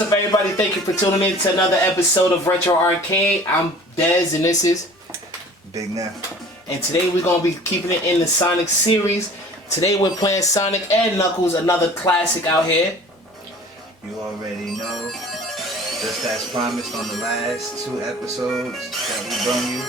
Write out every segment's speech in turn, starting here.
What's up, everybody? Thank you for tuning in to another episode of Retro Arcade. I'm Dez, and this is Dez and Neph. And today we're going to be keeping it in the Sonic series. Today we're playing Sonic and Knuckles, another classic out here. You already know, just as promised on the last 2 episodes that we brought you,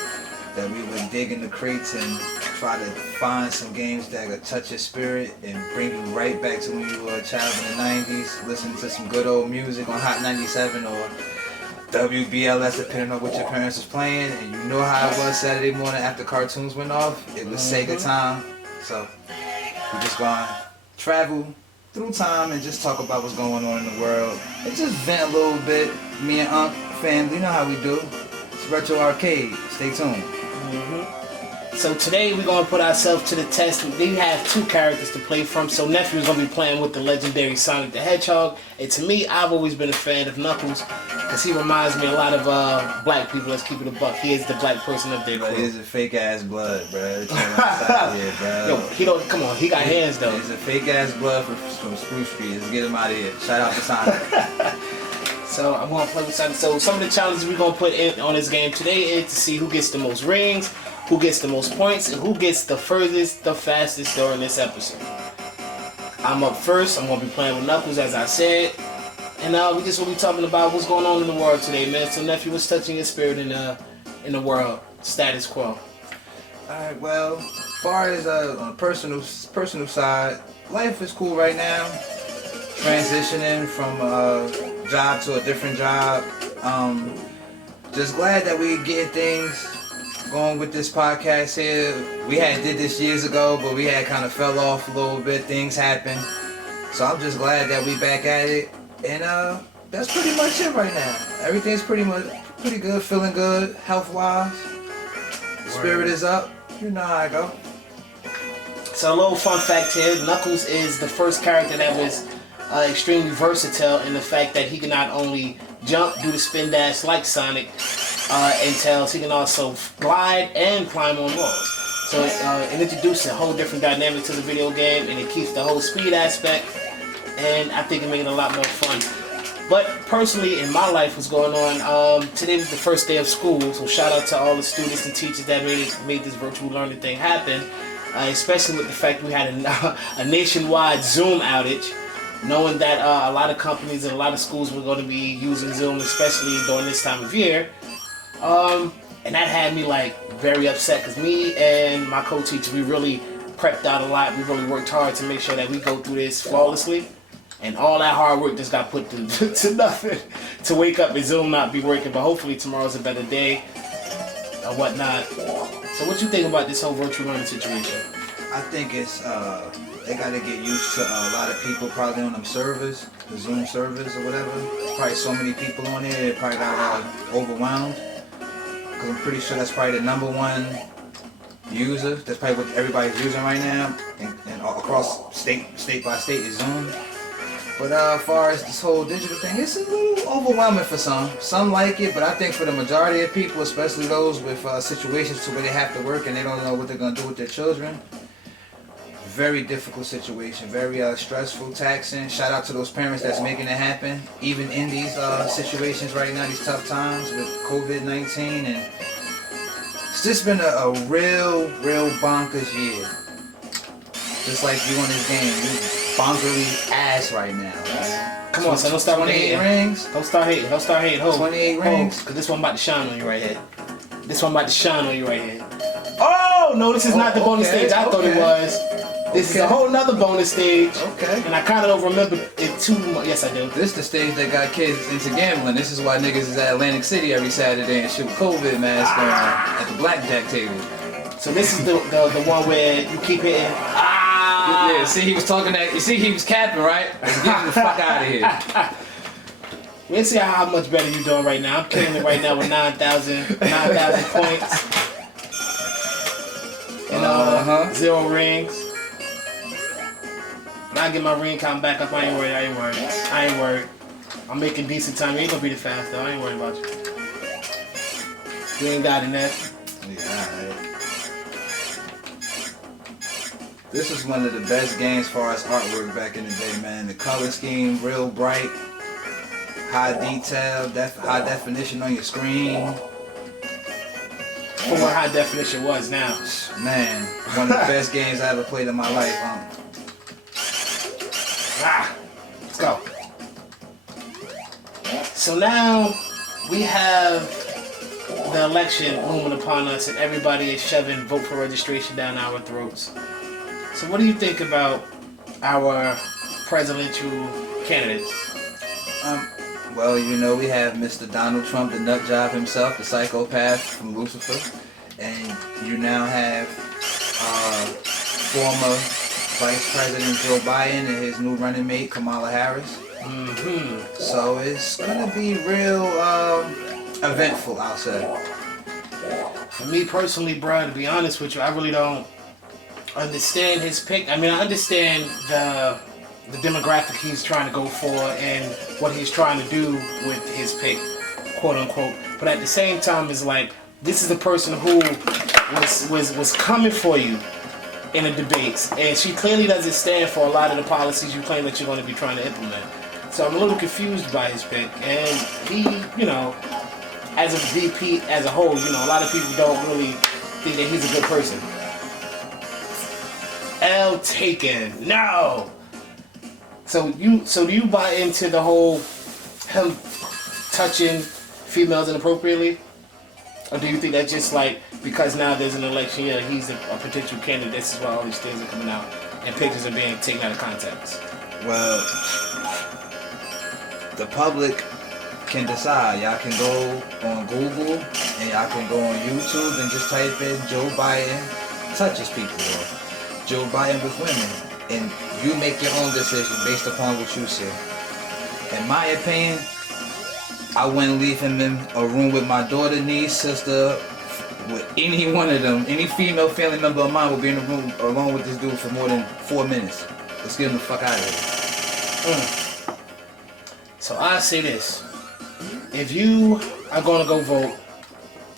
that we would dig in the crates and try to find some games that could touch your spirit and bring you right back to when you were a child in the 90s, listening to some good old music on Hot 97 or WBLS, depending on what your parents was playing. And you know how it was Saturday morning after cartoons went off. It was Sega time. So we're just going to travel through time and just talk about what's going on in the world and just vent a little bit. Me and Unc, family, you know how we do. It's Retro Arcade. Stay tuned. So today we're going to put ourselves to the test. We have 2 characters to play from. So Nephew's going to be playing with the legendary Sonic the Hedgehog. And to me, I've always been a fan of Knuckles because he reminds me a lot of black people. Let's keep it a buck. He is the black person of their crew. He's a fake ass blood, bro. Here, bro. Yo, he don't. Come on, he got hands though. He's a fake ass blood from Spruce Street. Let's get him out of here. Shout out to Sonic. So I'm going to play with Sonic. So some of the challenges we're going to put in on this game today is to see who gets the most rings, who gets the most points, and who gets the furthest, the fastest during this episode. I'm up first. I'm going to be playing with Knuckles, as I said. And we just will be talking about what's going on in the world today, man. So, Nephew, what's touching your spirit in the world? Status quo. Alright, well, as far as on a personal side, life is cool right now. Transitioning from a job to a different job. Just glad that we get things going with this podcast here. We did this years ago, but we had kind of fell off a little bit. Things happened. So I'm just glad that we back at it. And that's pretty much it right now. Everything's pretty good, feeling good, health-wise. Spirit is up. You know how I go. So a little fun fact here, Knuckles is the first character that was extremely versatile in the fact that he can not only jump, do the spin dash like Sonic and Tails, he can also glide and climb on walls. So it introduces a whole different dynamic to the video game, and it keeps the whole speed aspect, and I think it makes it a lot more fun. But personally, in my life, what's going on, today was the first day of school, so shout out to all the students and teachers that made this virtual learning thing happen, especially with the fact we had a nationwide Zoom outage. Knowing that a lot of companies and a lot of schools were going to be using Zoom, especially during this time of year. And that had me like very upset because me and my co-teacher, we really prepped out a lot. We really worked hard to make sure that we go through this flawlessly. And all that hard work just got put to nothing to wake up and Zoom not be working. But hopefully tomorrow's a better day or whatnot. So what you think about this whole virtual learning situation? I think it's they gotta get used to a lot of people probably on them servers, the Zoom servers or whatever. Probably so many people on there, they probably got overwhelmed. Cause I'm pretty sure that's probably the #1 user. That's probably what everybody's using right now, and across state by state is Zoom. But as far as this whole digital thing, it's a little overwhelming for some. Some like it, but I think for the majority of people, especially those with situations to where they have to work and they don't know what they're gonna do with their children. Very difficult situation, very stressful, taxing. Shout out to those parents that's making it happen, even in these situations right now, these tough times with COVID-19. And it's just been a real bonkers year. Just like you on this game, you bonkerly ass right now. Right? Come on, son, don't start 28 rings. Don't start hating. Hold. 28 rings. Because this one about to shine on you right here. Oh, no, this is not the bonus stage I thought it was. This is a whole nother bonus stage. Okay. And I kind of don't remember it too much. Yes, I do. This is the stage that got kids into gambling. This is why niggas is at Atlantic City every Saturday and shoot COVID mask on at the blackjack table. So this is the one where you keep hitting. Yeah, see, he was talking that. You see, he was capping, right? Let's get him the fuck out of here. Let's see how much better you doing right now. I'm killing it right now with 9,000 points. And 0 rings. When I get my ring count back up, I ain't worried. I'm making decent time. You ain't gonna be the fast though. I ain't worried about you. You ain't got it, Neph. Yeah, alright. This was one of the best games as far as artwork back in the day, man. The color scheme, real bright. high detail, high definition on your screen. For what high definition was now. Man, one of the best games I ever played in my life. Let's go. So now we have the election looming upon us, and everybody is shoving vote for registration down our throats. So what do you think about our presidential candidates? Well, you know, we have Mr. Donald Trump, the nut job himself, the psychopath from Lucifer. And you now have former Vice President Joe Biden and his new running mate, Kamala Harris. So it's going to be real eventful, I'll say. For me personally, bro, to be honest with you, I really don't understand his pick. I mean, I understand the demographic he's trying to go for and what he's trying to do with his pick, quote unquote. But at the same time, it's like, this is the person who was coming for you in the debates, and she clearly doesn't stand for a lot of the policies you claim that you're going to be trying to implement. So I'm a little confused by his pick, and he, you know, as a VP as a whole, you know, a lot of people don't really think that he's a good person. L taken. No. So do you buy into the whole him touching females inappropriately? Or do you think that's just like, because now there's an election year, he's a potential candidate, this is why all these things are coming out and pictures are being taken out of context? Well, the public can decide. Y'all can go on Google and y'all can go on YouTube and just type in Joe Biden touches people or Joe Biden with women, and you make your own decision based upon what you see. In my opinion, I wouldn't leave him in a room with my daughter, niece, sister, with any one of them. Any female family member of mine would be in the room alone with this dude for more than 4 minutes. Let's get him the fuck out of here. So I say this. If you are going to go vote,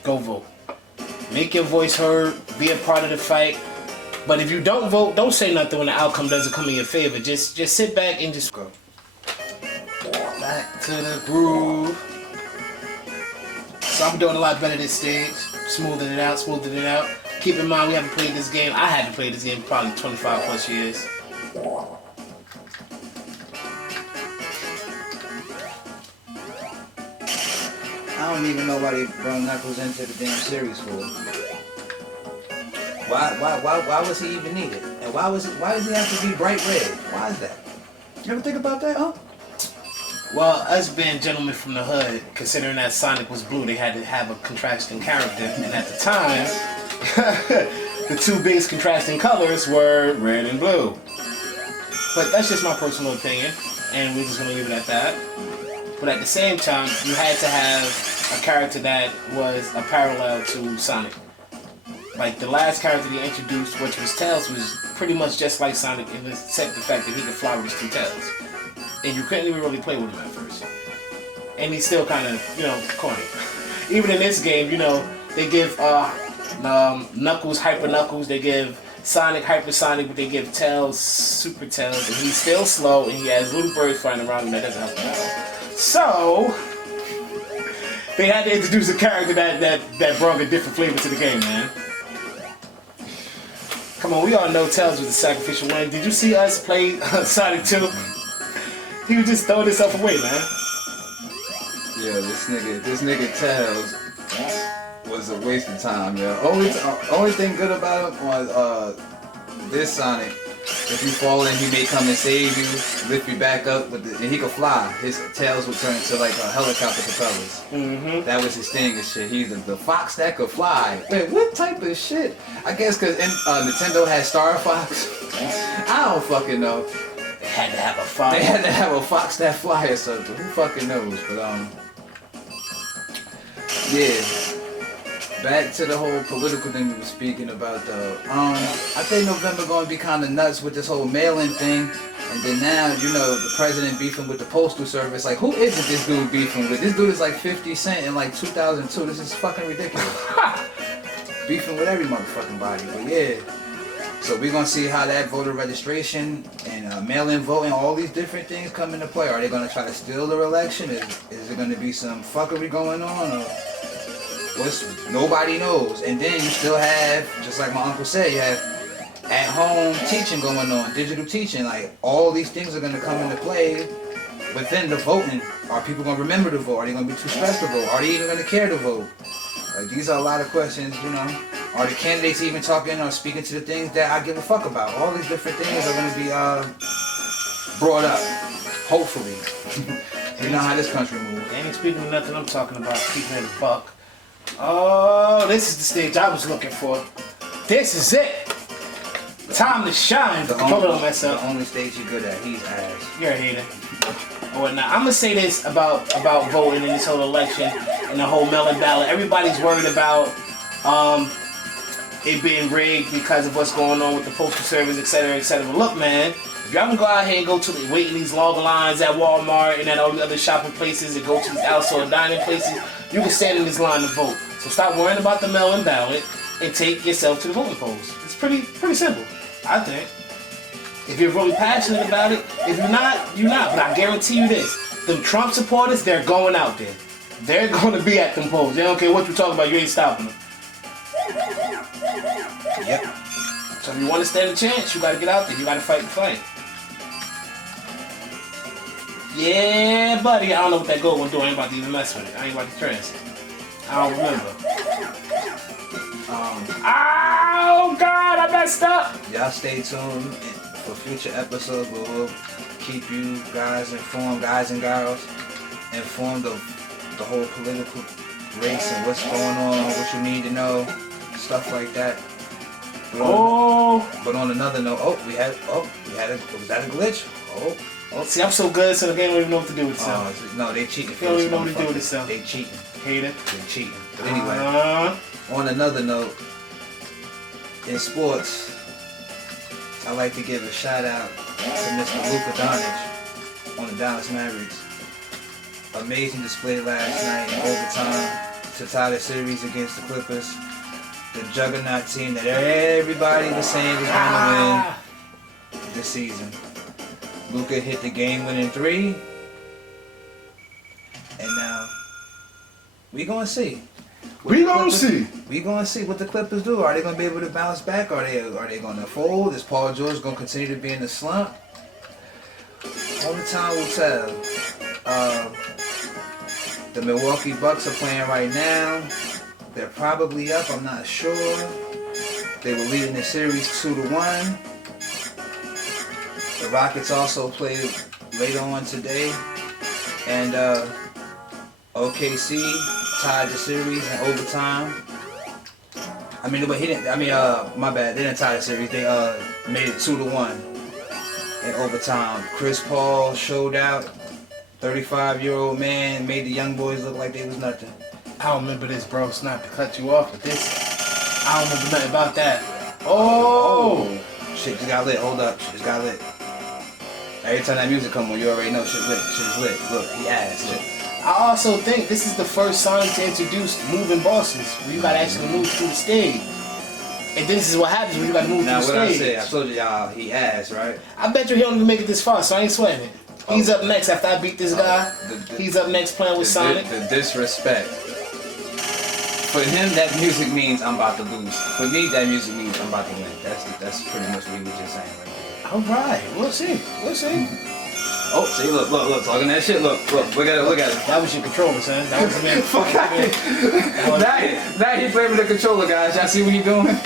go vote. Make your voice heard. Be a part of the fight. But if you don't vote, don't say nothing when the outcome doesn't come in your favor. Just sit back and just go. Back to the groove. So I'm doing a lot better this stage. Smoothing it out. Keep in mind, we haven't played this game. I haven't played this game in probably 25 plus years. I don't even know why they brought Knuckles into the damn series for. Why was he even needed? And why does he have to be bright red? Why is that? You ever think about that, huh? Well, us being gentlemen from the hood, considering that Sonic was blue, they had to have a contrasting character. And at the time, the two biggest contrasting colors were red and blue. But that's just my personal opinion, and we're just going to leave it at that. But at the same time, you had to have a character that was a parallel to Sonic. Like the last character they introduced, which was Tails, was pretty much just like Sonic, except the fact that he could fly with his two tails. And you couldn't even really play with him at first. And he's still kind of, you know, corny. Even in this game, you know, they give Knuckles Hyper Knuckles, they give Sonic Hyper Sonic, but they give Tails Super Tails, and he's still slow, and he has little birds flying around him that doesn't help him at all. So they had to introduce a character that brought a different flavor to the game, man. Come on, we all know Tails was the sacrificial lamb. Did you see us play Sonic 2? He was just throwing himself away, man. Yeah, this nigga Tails was a waste of time, yeah. Only thing good about him was this Sonic. If you fall in, he may come and save you, lift you back up, and he could fly. His tails would turn into like a helicopter propellers. That was his thing and shit. He's the fox that could fly. Wait, what type of shit? I guess because Nintendo had Star Fox. I don't fucking know. They had to have a fox. They had to have a fox that fly or something. Who fucking knows? But yeah. Back to the whole political thing we were speaking about though. I think November gonna be kind of nuts with this whole mail-in thing. And then now, you know, the president beefing with the postal service. Like, who is it this dude beefing with? This dude is like 50 Cent in like 2002. This is fucking ridiculous. Beefing with every motherfucking body. But yeah, So we're gonna see how that voter registration and mail-in voting, all these different things come into play. Are they gonna try to steal their election? Is there gonna be some fuckery going on? Or nobody knows. And then you still have, just like my uncle said, you have at-home teaching going on, digital teaching. Like all these things are gonna come into play within the voting. Are people gonna remember to vote? Are they gonna be too stressed to vote? Are they even gonna care to vote? Like these are a lot of questions, you know. Are the candidates even talking or speaking to the things that I give a fuck about? All these different things are gonna be brought up, hopefully. You know how this country moves. They ain't speaking of nothing I'm talking about, keeping it a buck. Oh, this is the stage I was looking for. This is it. Time to shine. The only stage you're good at. He's ass. You're a hater. Or not. I'm gonna say this about voting in this whole election and the whole mail-in ballot. Everybody's worried about it being rigged because of what's going on with the postal service, etc., etc. But look, man, if y'all can go out here and go to wait in these long lines at Walmart and at all the other shopping places and go to these outdoor dining places, you can stand in this line to vote. So stop worrying about the mail-in ballot and take yourself to the voting polls. It's pretty simple, I think. If you're really passionate about it, if you're not, you're not. But I guarantee you this, them Trump supporters, they're going out there. They're going to be at them polls. They don't care what you're talking about, you ain't stopping them. Yep. So if you want to stand a chance, you got to get out there. You got to fight the fight. Yeah, buddy. I don't know what that gold one doing. I ain't about to even mess with it. I ain't about to trans. I don't remember. Oh, God, I messed up. Y'all stay tuned for future episodes where we'll keep you guys informed, guys and girls, informed of the whole political race and what's going on, what you need to know, stuff like that. But on another note, was that a glitch? Oh, see, I'm so good, so the game don't even know what to do with itself. No, they cheating. They don't even know what to do with itself. They cheating. Hate it. They cheating. But anyway, on another note, in sports, I like to give a shout out to Mr. Luka Doncic on the Dallas Mavericks. Amazing display last night in overtime to tie the series against the Clippers. The juggernaut team that everybody was saying was going to win this season. Luka hit the game-winning 3, and now we gonna see. We gonna see what the Clippers do. Are they gonna be able to bounce back? Are they gonna fold? Is Paul George gonna continue to be in the slump? Only time will tell. The Milwaukee Bucks are playing right now. They're probably up. I'm not sure. They were leading the series 2-1. The Rockets also played later on today, and OKC tied the series in overtime. My bad. They didn't tie the series. They made it 2-1 in overtime. Chris Paul showed out. 35-year-old man made the young boys look like they was nothing. I don't remember this, bro. It's not to cut you off, but this, I don't remember nothing about that. Oh! Shit just got lit. Hold up. Shit just got lit. Every time that music come on, you already know shit lit. Shit is lit. Look, he asked. Shit. I also think this is the first song to introduce moving bosses, where you gotta actually move through the stage. And this is what happens when you gotta move through the stage. Now what I said, I told y'all he asked, right? I bet you he don't even make it this far, so I ain't sweating it. He's up next after I beat this guy. He's up next playing with Sonic. The disrespect. For him, that music means I'm about to lose. For me, that music means I'm about to win. That's pretty much what he was just saying right there. All right, we'll see. Oh, see, look, talking that shit. Look at it. That was your controller, son. That was the man. Fuck out here. Now he playing with the controller, guys. Y'all see what he doing?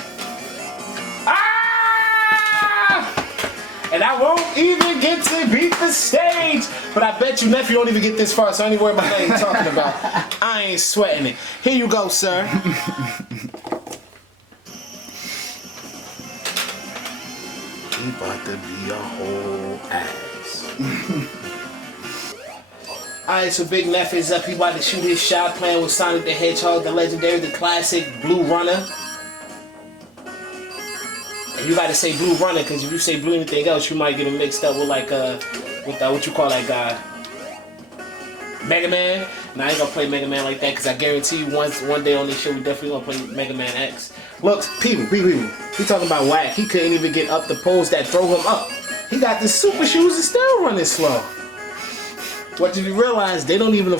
And I won't even get to beat the stage. But I bet you nephew don't even get this far, so I ain't worried about what you're talking about. I ain't sweating it. Here you go, sir. He about to be a whole ass. Alright, so Big Neph is up. He about to shoot his shot playing with Sonic the Hedgehog, the legendary, the classic Blue Runner. And you gotta say Blue Runner, because if you say Blue anything else, you might get him mixed up with like what you call that guy? Mega Man? Nah, I ain't gonna play Mega Man like that, because I guarantee you one day on this show we definitely gonna play Mega Man X. Look, people. He talking about whack. He couldn't even get up the poles that throw him up. He got the super shoes and still running slow. What did you realize? They don't even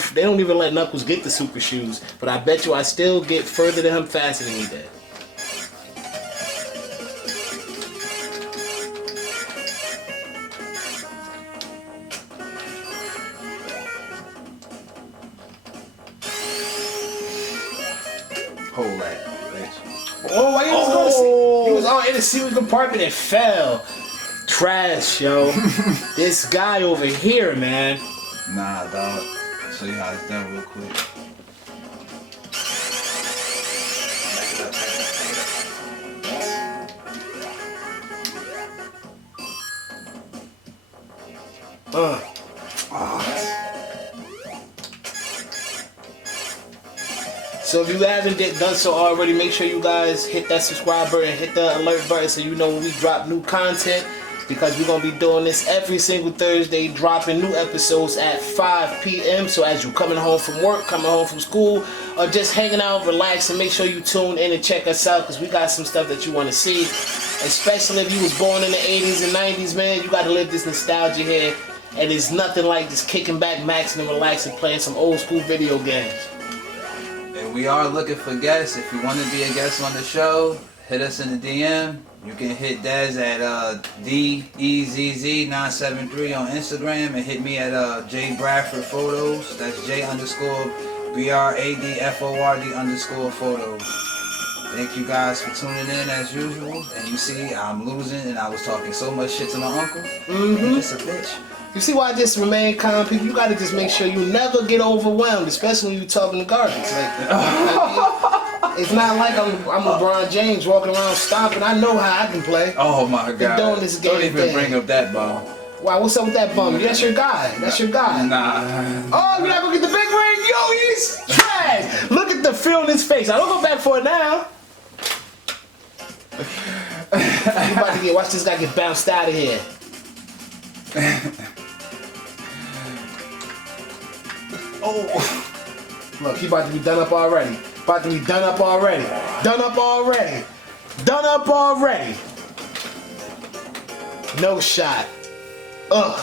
let Knuckles get the super shoes. But I bet you I still get further than him faster than he did. Hold that, bitch. Oh, why you was going to see? He was in the secret compartment and fell. Trash, yo. This guy over here, man. Nah, dog. I'll show you how it's done real quick. So if you haven't done so already, make sure you guys hit that subscribe button, hit the alert button so you know when we drop new content. Because we're going to be doing this every single Thursday, dropping new episodes at 5 p.m. So as you're coming home from work, coming home from school, or just hanging out, relaxing, make sure you tune in and check us out because we got some stuff that you want to see. Especially if you was born in the 80s and 90s, man, you got to live this nostalgia here. And it's nothing like just kicking back, maxing, and relaxing, playing some old school video games. And we are looking for guests. If you want to be a guest on the show, hit us in the DM. You can hit Dez at DEZZ973 on Instagram and hit me at J Bradford Photos. That's J_BRADFORD_photos. Thank you guys for tuning in as usual. And you see, I'm losing and I was talking so much shit to my uncle. Mm-hmm. Just a bitch. You see why I just remain calm, people? You gotta just make sure you never get overwhelmed, especially when you're talking to garbage. Like, it's not like I'm LeBron James walking around stomping. I know how I can play. Oh my God! Doing this game Don't even bring up that bum. Wow, what's up with that bum? That's your guy. That's your guy. Nah. Oh, you're not gonna get the big ring? Yo, he's trash. Look at the feel in his face. I don't go back for it now. You about to watch this guy get bounced out of here. Oh, look, he about to be done up already. About to be done up already. Done up already. Done up already. No shot. Ugh.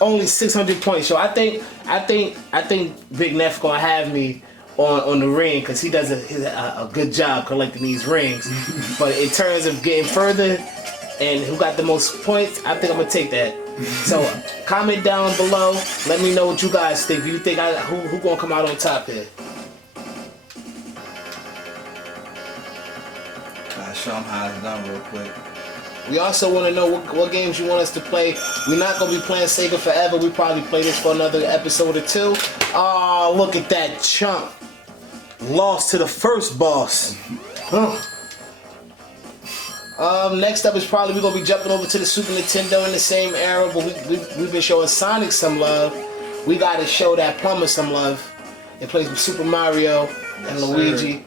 Only 600 points. So I think Big Neph gonna have me on the ring because he does a good job collecting these rings. But in terms of getting further and who got the most points, I think I'm gonna take that. So comment down below. Let me know what you guys think. Do you think who gonna come out on top here? I'll show them how it's done real quick. We also want to know what games you want us to play. We're not gonna be playing Sega forever. We probably play this for another episode or two. Oh, look at that chump! Lost to the first boss. Next up is probably we're gonna be jumping over to the Super Nintendo in the same era, but we've been showing Sonic some love. We gotta show that plumber some love. It plays with Super Mario and Luigi.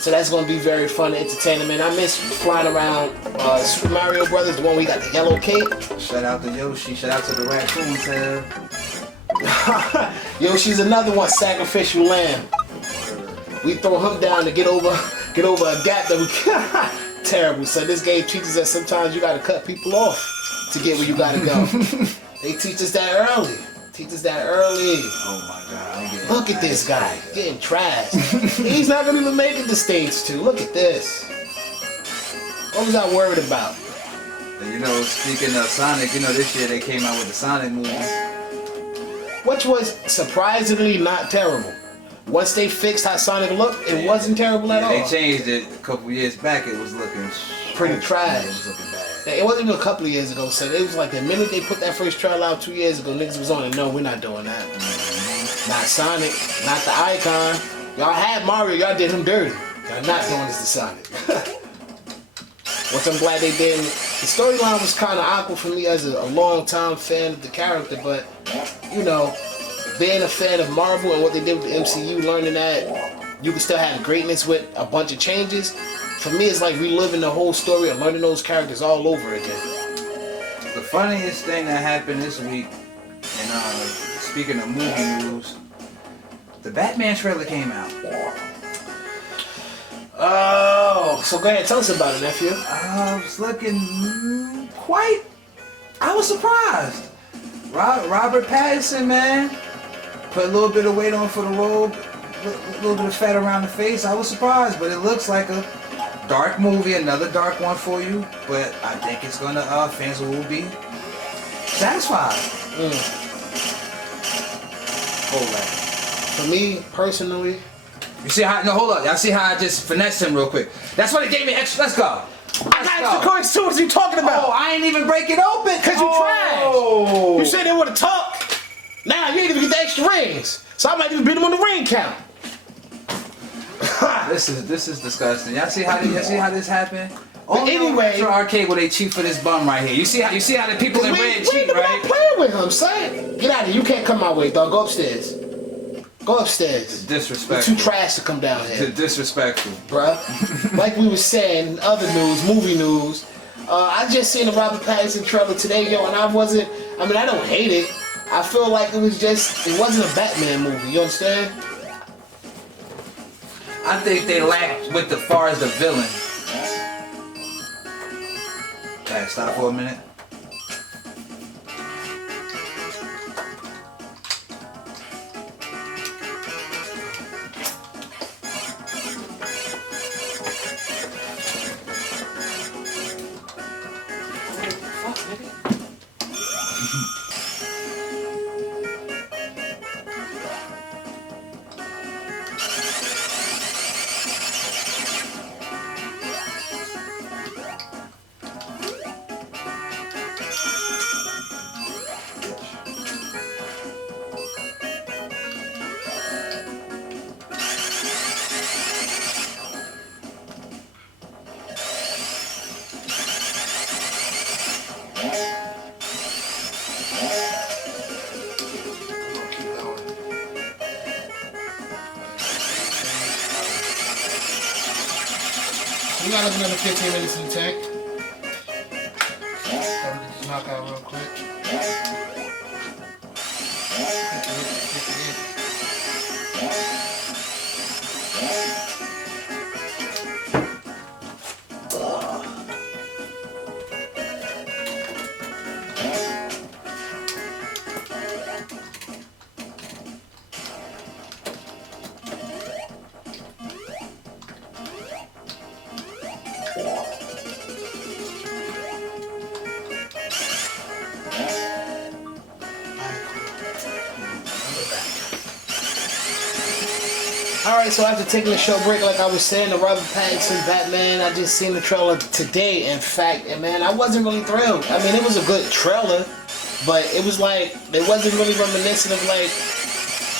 So that's gonna be very fun and entertaining, man. I miss flying around Super Mario Brothers, the one we got the yellow cape. Shout out to Yoshi, shout out to the raccoon tail. Yoshi's another one, sacrificial lamb. We throw him down to get over a gap that we terrible. So this game teaches us sometimes you gotta cut people off to get where you gotta go. They teach us that early. Oh my God. Look at this guy getting trashed. He's not gonna even make it to stage 2. Look at this. What was I worried about? And you know, speaking of Sonic, you know, this year they came out with the Sonic movie. Which was surprisingly not terrible. Once they fixed how Sonic looked, it wasn't terrible at all. They changed it a couple years back. It was looking pretty trash. It was looking bad. It wasn't even a couple of years ago, so it was like the minute they put that first trailer out 2 years ago, niggas was on it. No, we're not doing that. Not Sonic, not the Icon. Y'all had Mario, y'all did him dirty. Y'all not doing this to Sonic. Which I'm glad they didn't. The storyline was kind of awkward for me as a long-time fan of the character, but, you know, being a fan of Marvel and what they did with the MCU, learning that you can still have greatness with a bunch of changes, for me it's like reliving the whole story and learning those characters all over again. The funniest thing that happened this week, and speaking of movie news, the Batman trailer came out. Oh, So go ahead, tell us about it, nephew. I was looking quite. I was surprised. Robert Pattinson, man, put a little bit of weight on for the role, a little bit of fat around the face. I was surprised, but it looks like a dark movie, another dark one for you. But I think it's gonna fans will be satisfied. Hold that. For me personally, You see how? No, hold up. Y'all see how I just finessed him real quick? That's what it gave me extra. Let's go. I got extra coins too. What are you talking about? Oh, I ain't even break it open. Cause you trash. You said they would have talked. Now you ain't even get the extra rings. So I might even beat them on the ring count. This is disgusting. Y'all see how this happened? But anyway, Metro Arcade where they cheat for this bum right here. You see how the people in red cheat, right? I'm playing with him, son. Get out of here. You can't come my way, dog. Go upstairs. Go upstairs. Disrespectful. You're too trash to come down here. Disrespectful. Bruh. Like we were saying, other news, movie news. I just seen the Robert Pattinson trailer today, yo, and I don't hate it. I feel like it wasn't a Batman movie, you understand? I think they lacked with far as the villain. Okay, stop for a minute. We got another 15 minutes in the tank. Just knock out real quick. Alright, so after taking a short break, like I was saying, the Robert Pattinson Batman, I just seen the trailer today, in fact, and man, I wasn't really thrilled. I mean, it was a good trailer, but it was like, it wasn't really reminiscent of like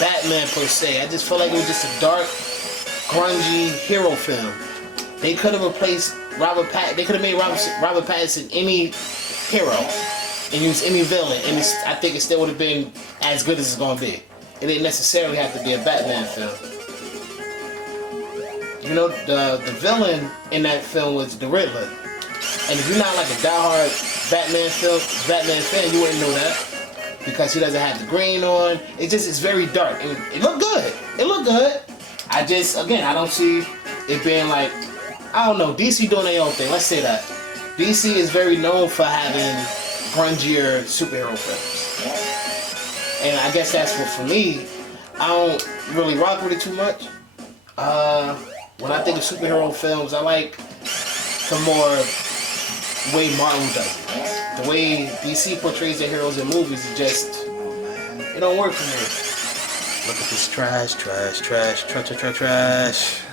Batman per se. I just felt like it was just a dark, grungy hero film. They could have replaced they could have made Robert Pattinson any hero and used any villain, and I think it still would have been as good as it's going to be. It didn't necessarily have to be a Batman film. You know, the villain in that film was the Riddler. And if you're not like a diehard Batman fan, you wouldn't know that. Because he doesn't have the green on. It's very dark. And it looked good. It looked good. I don't see it being like, I don't know, DC doing their own thing. Let's say that. DC is very known for having grungier superhero films. And I guess that's what, for me, I don't really rock with it too much. When I think of superhero films, I like the way Marvel does it. The way DC portrays their heroes in movies is just, it don't work for me. Look at this trash.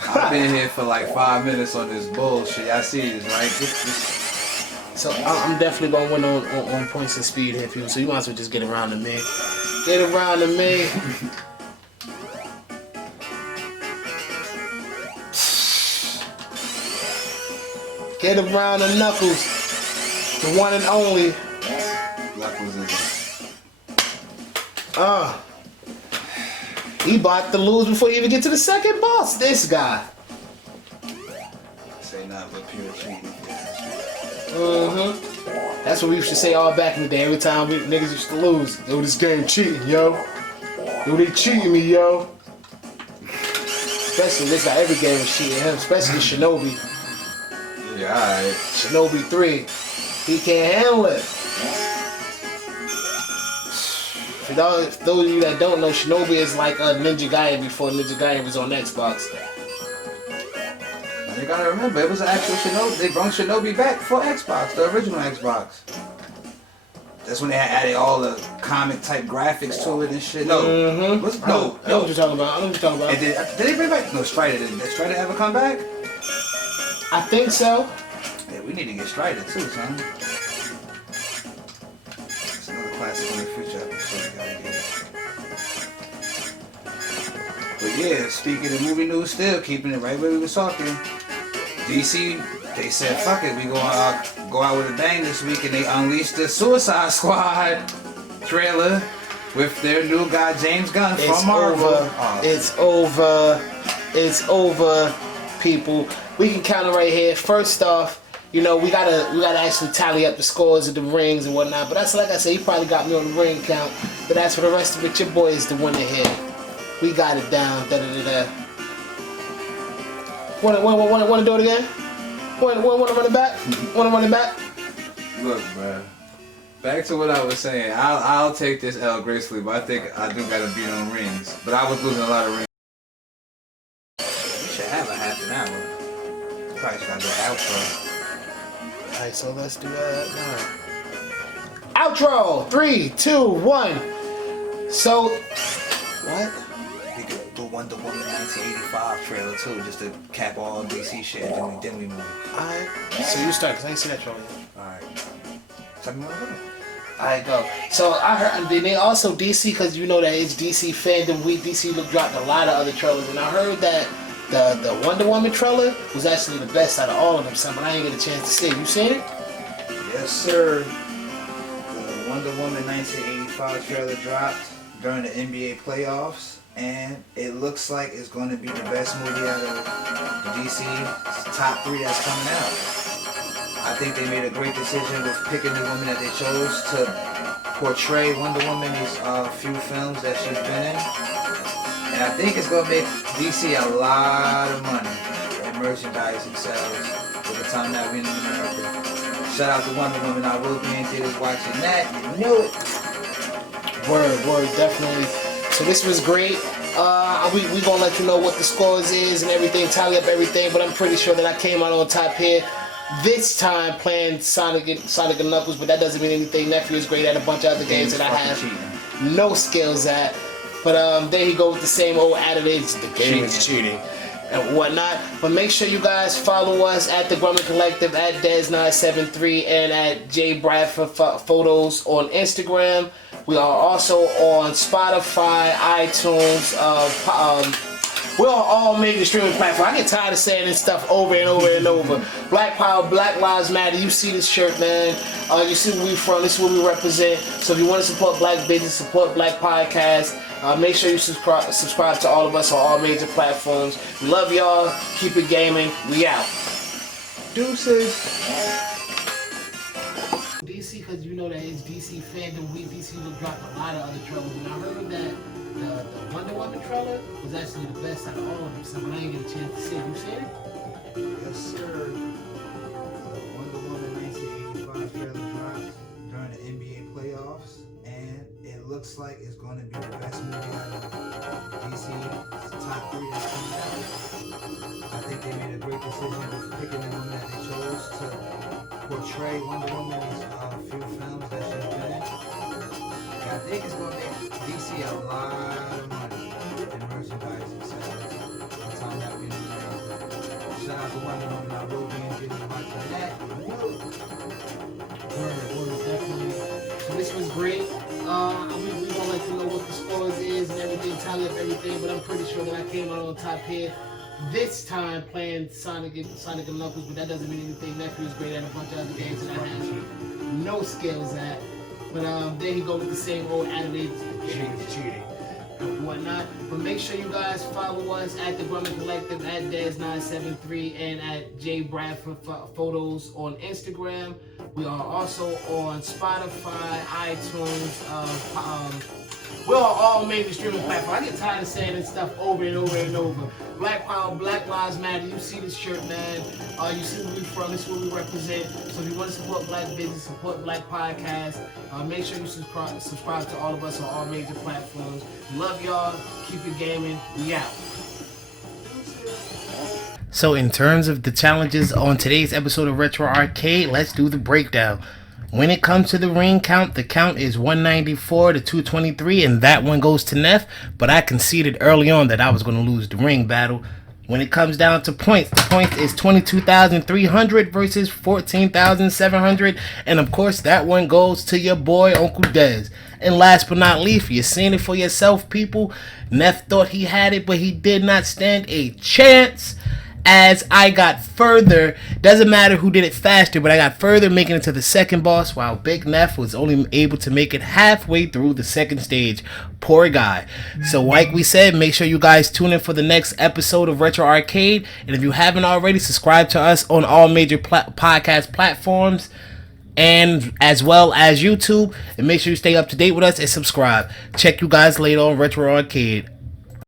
I've been here for like 5 minutes on this bullshit. I see this, right? So I'm definitely gonna win on points and speed here, people. So you might as well just get around to me. Get around to me. Get around the Knuckles, the one and only. Knuckles is he about to lose before you even get to the second boss. This guy. say nothing but pure cheating. That's what we used to say all back in the day. Every time niggas used to lose, yo, this game cheating, yo. Yo, they cheating me, yo. Especially this guy, every game was cheating him, especially Shinobi. alright. Shinobi 3. He can't handle it. For those of you that don't know, Shinobi is like a Ninja Gaiden before Ninja Gaiden was on Xbox. You gotta remember, it was an actual Shinobi. They brought Shinobi back for Xbox, the original Xbox. That's when they had added all the comic type graphics to it and shit. No, I know what you're talking about. And did they bring back? No, Strider. Did Strider ever come back? I think so. Yeah, we need to get Strider too, son. It's another classic in the future episode. We gotta get it. But yeah, speaking of movie news, still keeping it right where we was talking. DC, they said, fuck it, we gonna go out with a bang this week, and they unleashed the Suicide Squad trailer with their new guy James Gunn from Marvel. It's over, people. We can count it right here. First off, you know, we gotta actually tally up the scores of the rings and whatnot. But that's like I said, he probably got me on the ring count. But as for the rest of it, your boy is the winner here. We got it down. Want to do it again? Want to run it back? Want to run it back? Look, bro. Back to what I was saying. I'll take this L gracefully, but I think I do gotta beat on rings. But I was losing a lot of rings. We should have a half an hour. Probably should gotta do an outro. Alright, so let's do that now. Outro! 3, 2, 1. So, what? We could do Wonder Woman 1985 trailer too, just to cap all DC shit, and then we move. Alright, so you start, because I ain't seen that trailer yet. Alright. Tell me what I'm doing. Alright, go. So I heard, and then they also DC, because you know that it's DC Fandom Week, DC dropped a lot of other trailers, and I heard that the Wonder Woman trailer was actually the best out of all of them, son, but I ain't get a chance to see it. You seen it? Yes, sir. The Wonder Woman 1985 trailer dropped during the NBA playoffs, and it looks like it's going to be the best movie out of the DC top 3 that's coming out. I think they made a great decision with picking the woman that they chose to portray Wonder Woman in these few films that she's been in. And I think it's going to make DC a lot of money in merchandising sales with the time that we're in America. Shout out to Wonder Woman. I will be in theaters watching that. You know it. Word, definitely. So this was great. We gonna let you know what the scores is and everything, tally up everything, but I'm pretty sure that I came out on top here. This time playing Sonic and Knuckles, but that doesn't mean anything. Nephew is great at a bunch of other games that I have no skills at. But there you go with the same old attitude. The game is cheating and whatnot. But make sure you guys follow us at the Grumman Collective, at Dez973, and at J Bradford Photos on Instagram. We are also on Spotify, iTunes. We're on all major streaming platforms. I get tired of saying this stuff over and over and over. Black Power, Black Lives Matter. You see this shirt, man. You see where we from. This is what we represent. So if you want to support black business, support black podcasts, make sure you subscribe to all of us on all major platforms. We love y'all. Keep it gaming. We out. Deuces. DC, because you know that it's DC Fandom Week. DC dropped a lot of other trailers, and I heard that the Wonder Woman trailer was actually the best out of all of them, so I ain't get a chance to see it. You seen it? Yes, sir. The Wonder Woman 1985 trailer dropped during the NBA playoffs, and it looks like it's going to be the best movie out of DC top 3 that's coming out. I think they made a great decision with picking the woman that they chose to portray Wonder Woman in these few films that she's been in. And I think it's going to make DC a lot of money in merchandising sales the time that we're in America. Shout out to Wonder Woman. I will be in theaters watching that. Word, definitely. So this was great. We gonna let you know what the scores is and everything, tally up everything, but I'm pretty sure that I came out on top here. This time playing Sonic and Knuckles, but that doesn't mean anything. Nephew is great at a bunch of other games that I have no skills at. But there you go with the same old attitude, cheating and whatnot. But make sure you guys follow us at the Grumman Collective, at Dez973, and at J Bradford Photos on Instagram. We are also on Spotify, iTunes, We're on all major streaming platforms. I get tired of saying this stuff over and over and over. Black Power, Black Lives Matter. You see this shirt, man. You see where we from. This is what we represent. So if you want to support black business, support black podcasts, make sure you subscribe to all of us on all major platforms. Love y'all. Keep it gaming. We out. So in terms of the challenges on today's episode of Retro Arcade, let's do the breakdown. When it comes to the ring count, the count is 194 to 223, and that one goes to Neph, but I conceded early on that I was going to lose the ring battle. When it comes down to points, the point is 22,300 versus 14,700, and of course that one goes to your boy Uncle Dez. And last but not least, you're seeing it for yourself, people. Neph thought he had it, but he did not stand a chance. As I got further, doesn't matter who did it faster, but I got further making it to the second boss, while Big Neph was only able to make it halfway through the second stage. Poor guy. So like we said, make sure you guys tune in for the next episode of Retro Arcade, and if you haven't already, subscribe to us on all major podcast platforms, and as well as YouTube, and make sure you stay up to date with us and subscribe. Check you guys later on Retro Arcade.